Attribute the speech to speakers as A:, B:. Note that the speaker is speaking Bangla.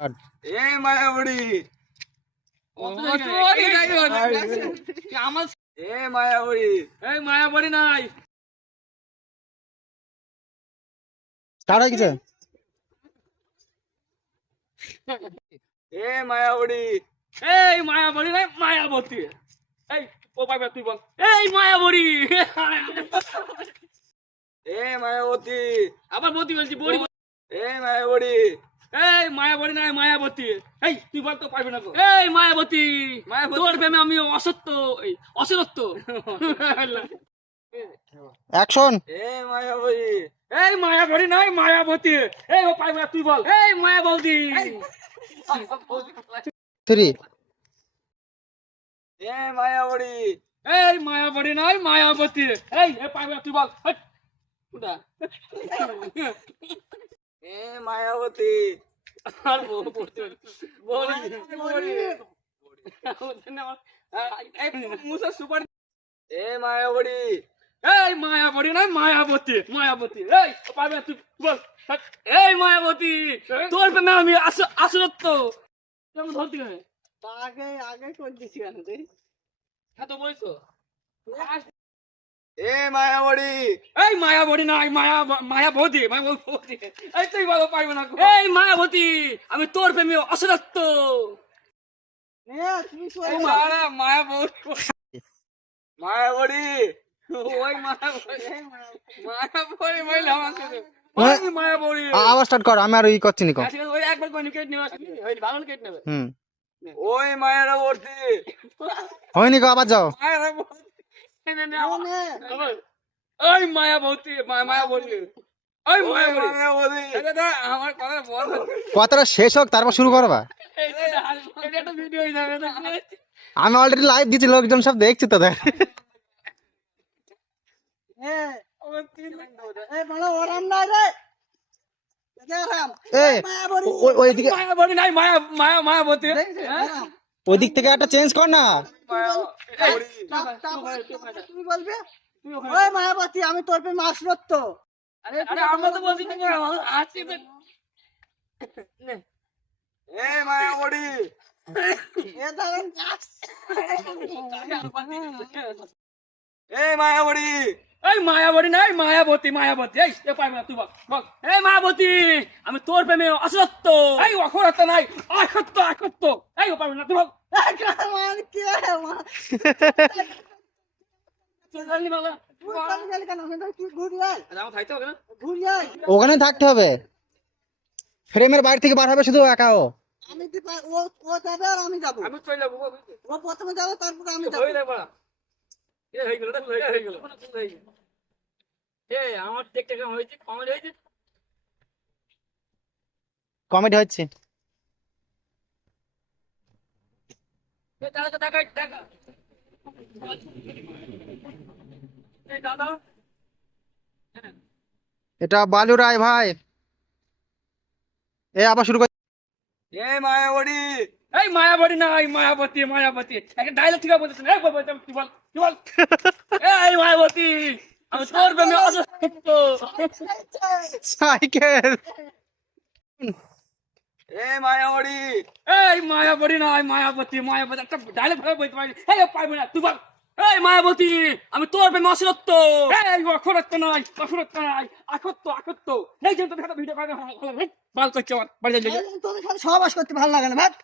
A: এ মায়াবড়ি।
B: আমার
A: এ মায়াবড়ি।
B: এই মায়াবড়ি নাই।
C: স্টার্ট হয়ে গেছে?
A: এ মায়াবড়ি।
B: এই মায়াবড়ি নাই মায়াবতী। এই ও পাইবে তুই বল। এই মায়াবড়ি।
A: এ মায়াবতী।
B: আবার বতি বলছি বড়ি।
A: এ মায়াবড়ি।
B: এই মায়াবড়ি নাই মায়াবতী। এই তুই বল তো পারবে না গো। এই মায়াবতী
A: মায়াবতী।
B: তোর প্রেমে আমি অসত্য এই অসরত্ব।
C: অ্যাকশন
A: এ মায়াবড়ি
B: এই মায়াবড়ি নাই মায়াবতী। এই ও পাইবে না তুই বল। এই মায়াবতী।
C: থ্রি
A: এ মায়াবড়ি
B: এই মায়াবড়ি নাই মায়াবতী। এই এ পাইবে না তুই বল। হেট।
A: এ মায়াবতী।
B: আর মুসা সুপার।
A: এ মায়াবড়ি
B: এই মায়াবতী নাই মায়াবতী মায়াবতী। এই পারবে তুই বল এই মায়াবতী তোর প্রেমে আমি আস- আসরত্ব কেমন ধরতে
D: আগে আগে করে দিছি কেন তুই?
B: হ্যাঁ তো বলছো
A: এ মায়াবড়ি।
B: এই মায়াবতী নাই মায়া মায়াবতী মায়াবতী এই তুই বলো পারবে না এই মায়াবতী আমি তোর প্রেমে
D: নে
A: মারা মায়াবড়ি মায়াবড়ি।
B: ওই
A: মায়াবড়ি মহিলা আমাকে
B: ওই
C: আবার স্টার্ট কর আমি আর ই করছি
B: ওই একবার করে কেটে নেবে ওই ভালো কেটে নেবে।
C: হুম।
A: ওই মায়েরা ভর্তি
C: হয়নি গো আবার যাও।
B: ওই মায়াবতী মায়াবতী ওই মায়াবতী
A: মায়াবতী
B: আমার কথা বল।
C: কথাটা শেষ হোক তারপর শুরু করবা
B: এটা একটা ভিডিও হয়ে যাবে না
C: আমি অলরেডি লাইভ দিচ্ছি লোকজন সব দেখছি তো দেখ। ওইদিকে ওই দিক থেকে একটা চেঞ্জ কর না।
D: তুমি বলবে? ওই মায়াবতী আমি তোর পে মাছ রত্ত
B: আরে আরে আমরা তো বলছি আসছে তো। নে।
A: এ মায়াবড়ি
D: এ দাঁড়ান গাছ
A: এ মায়াবড়ি
B: এই মায়াবতী নাই মায়াবতী মায়াবতী। এই এ না তুই বল বল। এই মায়াবতী আমি তোর প্রেমে অসত্য এই অসত্য নাই অসত্য অসত্য এই ও না তুই বল।
C: ওখানে থাকতে হবে। ফ্রেমের বাইরে থেকে বার হবে শুধু একা ও।
D: আমি ও যাবে আর আমি যাব?
B: আমি চলে যাব
D: ও প্রথমে যাবে তারপরে আমি যাব।
B: যাবে। এ হয়ে গেল হয়ে গেল। হয়ে গেল এ আমার দেখতে কেমন হয়েছে কমেডি হয়েছে?
C: কমেডি হচ্ছে। এটা বালু রায় ভাই। এ আবার শুরু কর।
A: এ মায়াবড়ি
B: এই মায়াবতী নাই মায়াবতী মায়াবতী। একটা ডায়লগ ঠিক বলতেছেন এই বল তুই বল তুই বল। এই মায়াবতী আমি তোর প্রেমে অসত্য
C: সাইকেল।
A: এ মায়াবড়ি
B: এই মায়াবতী নাই মায়াবতী মায়াবতী। একটা ডায়লগ ভাবে বলতে পারি। এই পারবে না তুই বল। এই মায়াবতী আমি তোর প্রেমে অসত্য এই অখরত্ব নাই অখরত্ব নাই আকত্ত আকত্ত এই জন্য একটা ভিডিও করে বাল করছে আমার
D: তোদের সাথে সহবাস করতে ভালো লাগে না ভাত